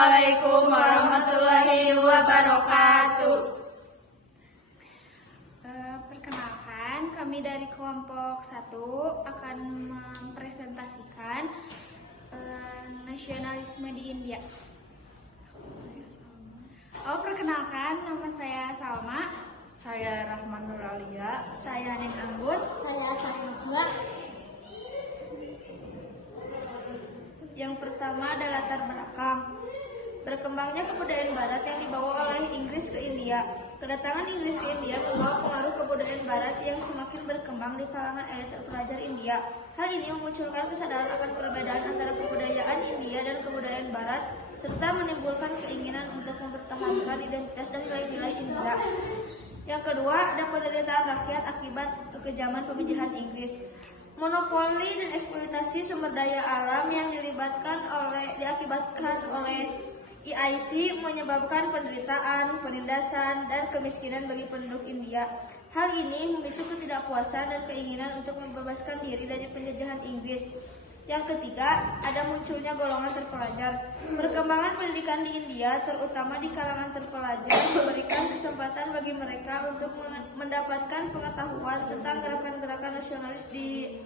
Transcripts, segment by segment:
Assalamualaikum warahmatullahi wabarakatuh. Perkenalkan, kami dari kelompok 1 akan mempresentasikan nasionalisme di India. Perkenalkan, nama saya Salma. Saya Rahman Nuralia. Saya Neng Anggun. Saya Sarah. Yang pertama adalah latar belakang. Berkembangnya kebudayaan Barat yang dibawa oleh Inggris ke India. Kedatangan Inggris ke India membawa pengaruh kebudayaan Barat yang semakin berkembang di kalangan elit terpelajar India. Hal ini memunculkan kesadaran akan perbedaan antara kebudayaan India dan kebudayaan Barat, serta menimbulkan keinginan untuk mempertahankan identitas dan nilai-nilai India. Yang kedua, ada penderitaan rakyat akibat kekejaman pemijahan Inggris. Monopoli dan eksploitasi sumber daya alam yang diakibatkan oleh EIC menyebabkan penderitaan, penindasan, dan kemiskinan bagi penduduk India. Hal ini memicu ketidakpuasan dan keinginan untuk membebaskan diri dari penjajahan Inggris. Yang ketiga, ada munculnya golongan terpelajar. Perkembangan pendidikan di India, terutama di kalangan terpelajar, memberikan kesempatan bagi mereka untuk mendapatkan pengetahuan tentang gerakan-gerakan nasionalis di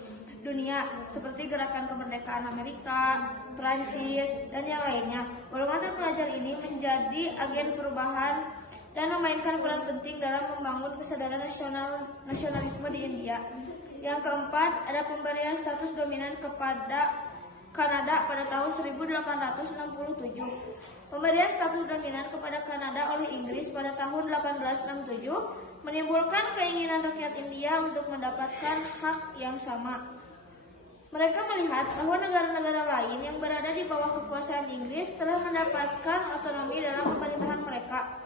dunia, seperti gerakan kemerdekaan Amerika, Prancis, dan yang lainnya. Golongan terpelajar ini menjadi agen perubahan dan memainkan peran penting dalam membangun kesadaran nasionalisme di India. Yang keempat, ada pemberian status dominan kepada Kanada pada tahun 1867. Pemberian status dominan kepada Kanada oleh Inggris pada tahun 1867 menimbulkan keinginan rakyat India untuk mendapatkan hak yang sama. Mereka melihat bahwa negara-negara lain yang berada di bawah kekuasaan Inggris telah mendapatkan otonomi dalam pemerintahan mereka.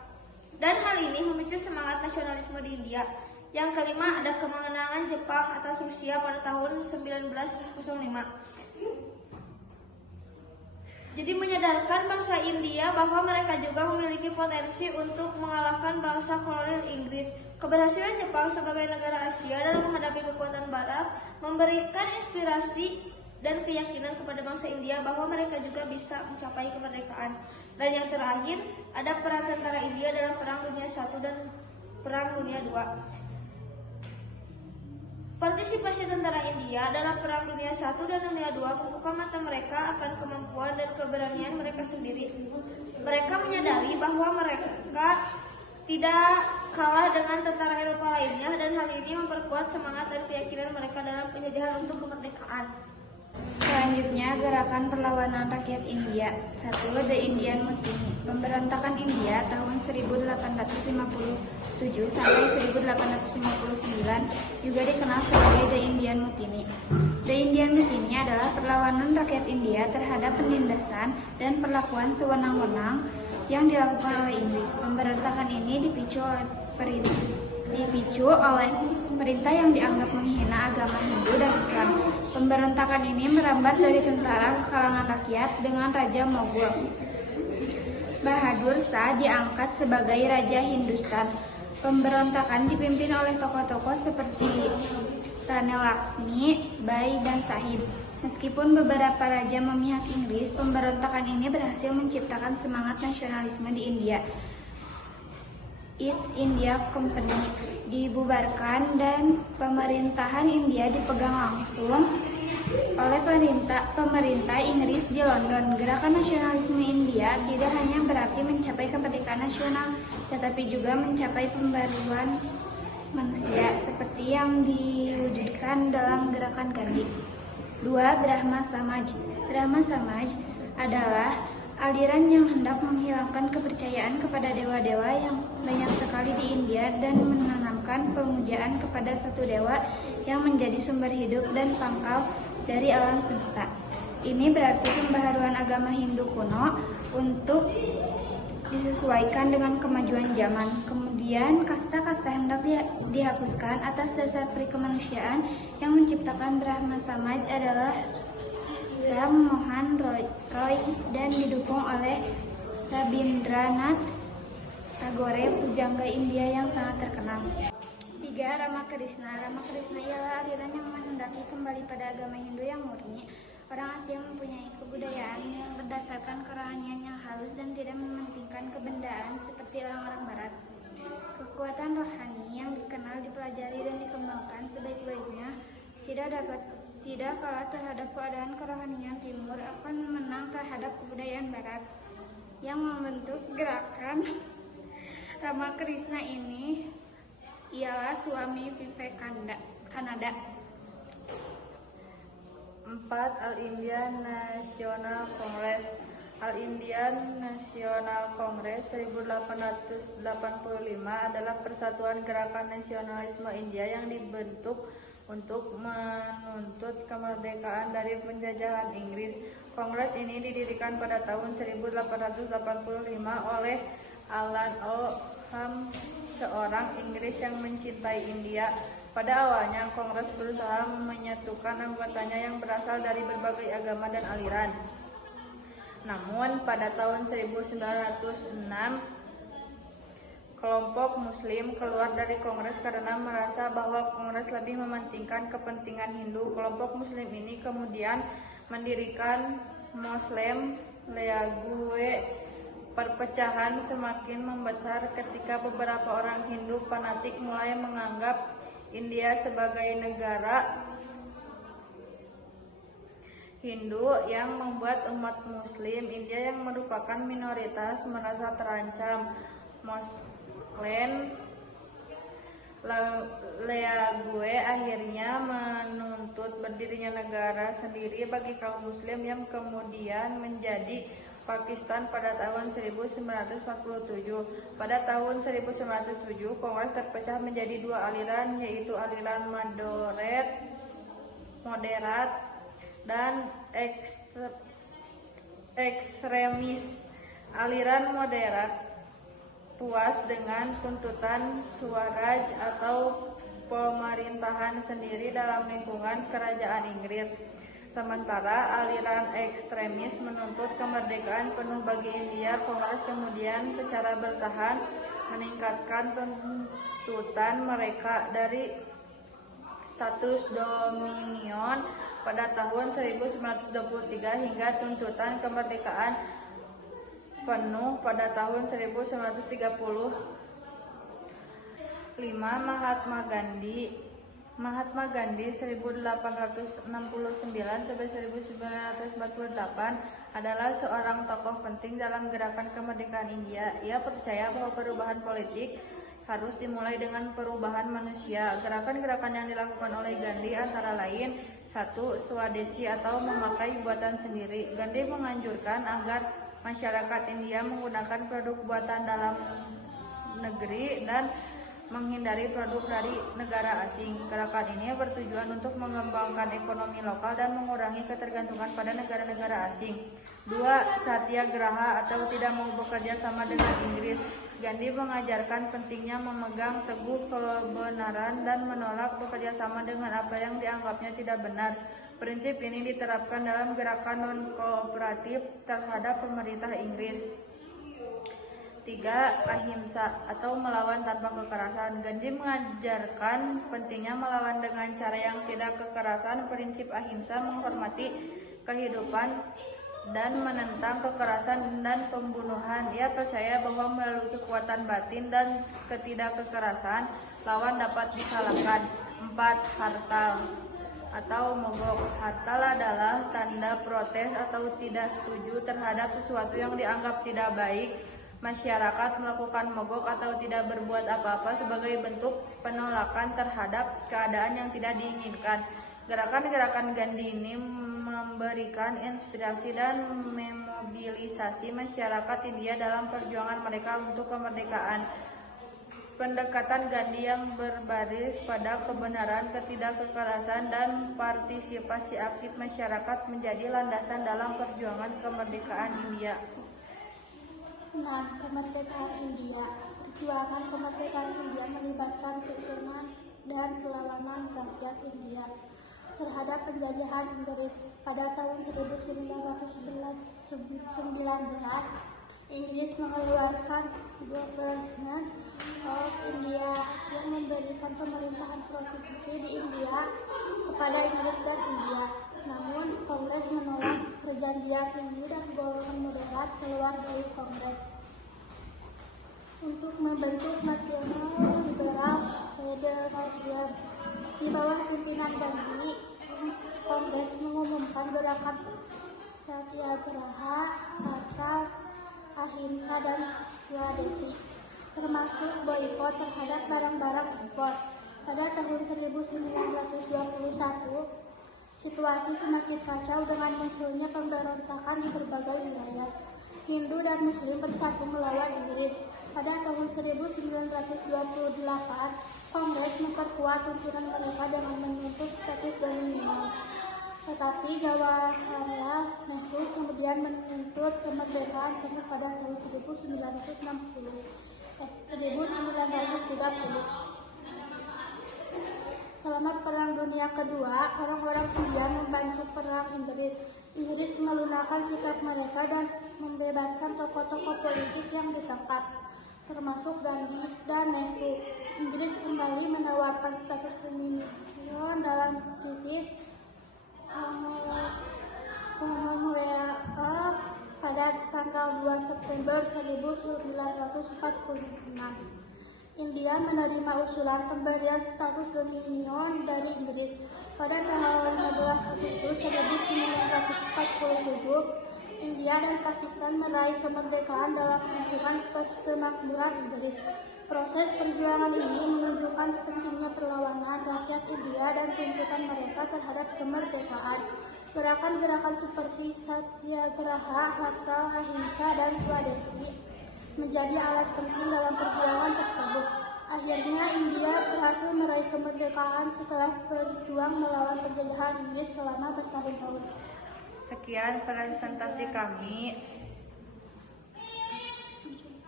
Dan hal ini memicu semangat nasionalisme di India. Yang kelima, ada kemenangan Jepang atas Rusia pada tahun 1905. Jadi menyadarkan bangsa India bahwa mereka juga memiliki potensi untuk mengalahkan bangsa kolonial Inggris. Keberhasilan Jepang sebagai negara Asia dalam menghadapi kekuatan Barat memberikan inspirasi dan keyakinan kepada bangsa India bahwa mereka juga bisa mencapai kemerdekaan. Dan yang terakhir, ada peran tentara India dalam Perang Dunia I dan Perang Dunia II. Partisipasi tentara India dalam Perang Dunia I dan Dunia II membuka mata mereka akan kemampuan dan keberanian mereka sendiri. Mereka menyadari bahwa mereka tidak kalah dengan tentara Eropa lainnya, dan hal ini memperkuat semangat dan keyakinan mereka dalam penjajahan untuk kemerdekaan. Selanjutnya, gerakan perlawanan rakyat India. 1. The Indian Mutiny. Pemberontakan India tahun 1857 sampai 1859 juga dikenal sebagai The Indian Mutiny. The Indian Mutiny adalah perlawanan rakyat India terhadap penindasan dan perlakuan sewenang-wenang yang dilakukan oleh Inggris. Pemberontakan ini dipicu oleh perintah yang dianggap menghina agama Hindu dan Islam. Pemberontakan ini merambat dari tentara ke kalangan rakyat dengan Raja Mughal. Bahadur Shah diangkat sebagai Raja Hindustan. Pemberontakan dipimpin oleh tokoh-tokoh seperti Rani Laksmi, Bai, dan Sahib. Meskipun beberapa raja memihak Inggris, pemberontakan ini berhasil menciptakan semangat nasionalisme di India. East India Company dibubarkan dan pemerintahan India dipegang langsung oleh pemerintah Inggris di London. Gerakan nasionalisme India tidak hanya berarti mencapai kemerdekaan nasional, tetapi juga mencapai pembaruan manusia seperti yang diwujudkan dalam gerakan Gandhi. 2. Brahma Samaj. Brahma Samaj adalah aliran yang hendak menghilangkan kepercayaan kepada dewa-dewa yang banyak sekali di India dan menanamkan pemujaan kepada satu dewa yang menjadi sumber hidup dan pangkal dari alam semesta. Ini berarti pembaharuan agama Hindu kuno untuk disesuaikan dengan kemajuan zaman. Kemudian kasta-kasta hendak dihapuskan atas dasar perikemanusiaan. Yang menciptakan Brahma Samaj adalah Ram Mohan Roy dan didukung oleh Rabindranath Tagore, pujangga India yang sangat terkenal. 3. Ramakrishna. Ramakrishna ialah aliran yang menghendaki kembali pada agama Hindu yang murni. Orang Asia mempunyai kebudayaan yang berdasarkan kerohanian yang halus polos dan tidak mementingkan kebendaan seperti orang-orang barat. Kekuatan rohani yang dikenal, dipelajari, dan dikembangkan sebaik-baiknya tidak kalah terhadap keadaan kerohanian timur akan menang terhadap kebudayaan barat. Yang membentuk gerakan Ramakrishna ini ialah Swami Vivekananda. 4. All-Indian National Congress. All-Indian National Congress 1885 adalah persatuan gerakan nasionalisme India yang dibentuk untuk menuntut kemerdekaan dari penjajahan Inggris. Kongres ini didirikan pada tahun 1885 oleh Alan Oldham, seorang Inggris yang mencintai India. Pada awalnya, Kongres berusaha menyatukan anggotanya yang berasal dari berbagai agama dan aliran. Namun, pada tahun 1906, kelompok Muslim keluar dari Kongres karena merasa bahwa Kongres lebih mementingkan kepentingan Hindu. Kelompok Muslim ini kemudian mendirikan Muslim League. Perpecahan semakin membesar ketika beberapa orang Hindu fanatik mulai menganggap India sebagai negara Hindu yang membuat umat Muslim India yang merupakan minoritas merasa terancam. Muslim League akhirnya menuntut berdirinya negara sendiri bagi kaum Muslim yang kemudian menjadi Pakistan pada tahun 1947. Pada tahun 1907, Kongres terpecah menjadi dua aliran, yaitu aliran moderat dan ekstremis. Aliran moderat puas dengan tuntutan Swaraj atau pemerintahan sendiri dalam lingkungan kerajaan Inggris. Sementara aliran ekstremis menuntut kemerdekaan penuh bagi India. Kongres kemudian secara bertahan meningkatkan tuntutan mereka dari status dominion pada tahun 1923 hingga tuntutan kemerdekaan penuh pada tahun 1935. Mahatma Gandhi 1869 sampai 1948 adalah seorang tokoh penting dalam gerakan kemerdekaan India. Ia percaya bahwa perubahan politik harus dimulai dengan perubahan manusia. Gerakan-gerakan yang dilakukan oleh Gandhi antara lain: 1. Swadesi atau memakai buatan sendiri. Gandhi menganjurkan agar masyarakat India menggunakan produk buatan dalam negeri dan menghindari produk dari negara asing. Gerakan ini bertujuan untuk mengembangkan ekonomi lokal dan mengurangi ketergantungan pada negara-negara asing. 2. Satyagraha atau tidak mau bekerja sama dengan Inggris. Gandhi mengajarkan pentingnya memegang teguh kebenaran dan menolak bekerja sama dengan apa yang dianggapnya tidak benar. Prinsip ini diterapkan dalam gerakan non-kooperatif terhadap pemerintah Inggris. 3. Ahimsa atau melawan tanpa kekerasan. Gandhi mengajarkan pentingnya melawan dengan cara yang tidak kekerasan. Prinsip ahimsa menghormati kehidupan dan menentang kekerasan dan pembunuhan. Ia percaya bahwa melalui kekuatan batin dan ketidakkekerasan, lawan dapat dikalahkan. 4. Hartal atau mogok. Hartal adalah tanda protes atau tidak setuju terhadap sesuatu yang dianggap tidak baik. Masyarakat melakukan mogok atau tidak berbuat apa-apa sebagai bentuk penolakan terhadap keadaan yang tidak diinginkan. Gerakan-gerakan Gandhi ini memberikan inspirasi dan memobilisasi masyarakat India dalam perjuangan mereka untuk kemerdekaan. Pendekatan Gandhi yang berbasis pada kebenaran, ketidakkekerasan, dan partisipasi aktif masyarakat menjadi landasan dalam perjuangan kemerdekaan India. 6. Kemerdekaan India. Perjuangan kemerdekaan India melibatkan keinginan dan perlawanan rakyat India terhadap penjajahan Inggris. Pada tahun 1919, Inggris mengeluarkan Government of India yang memberikan pemerintahan provinsi di India kepada Inggris dan India. Namun, Kongres menolak perjanjian ini dan golongan moderat Barat keluar dari Kongres untuk membentuk National Liberal Federation. Di bawah pimpinan Gandhi, Kongres mengumumkan gerakan Satyagraha, Tata, Ahimsa, dan Swadeshi, termasuk boikot terhadap barang-barang impor. Pada tahun 1921, situasi semakin kacau dengan munculnya pemberontakan di berbagai wilayah. Hindu dan Muslim bersatu melawan Inggris. Pada tahun 1928, Kongres memperkuat pimpinan mereka dengan menuntut status dominion. Tetapi Jawaharlal Nehru kemudian menuntut kemerdekaan penuh pada tahun 1930. Selama Perang Dunia Kedua, orang-orang India membantu perang Inggris. Inggris melunakkan sikap mereka dan membebaskan tokoh-tokoh politik yang ditangkap, termasuk Gandhi dan Nehru. Inggris kembali menawarkan status dominion dalam Treaty Commonwealth pada tanggal 2 September 1946. India menerima usulan pemberian status dominion dari Inggris. Pada tanggal 15 Agustus 1947, India dan Pakistan meraih kemerdekaan dalam lingkungan persemakmuran Inggris. Proses perjuangan ini menunjukkan pentingnya perlawanan rakyat India dan tuntutan mereka terhadap kemerdekaan. Gerakan-gerakan seperti Satyagraha, Hartal, Ahimsa, dan Swadeshi menjadi alat penting dalam perjuangan tersebut. Akhirnya India berhasil meraih kemerdekaan setelah berjuang melawan penjajahan Inggris selama bertahun-tahun. Sekian presentasi kami.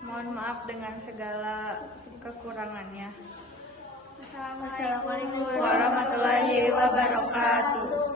Mohon maaf dengan segala kekurangannya. Assalamualaikum Warahmatullahi wabarakatuh.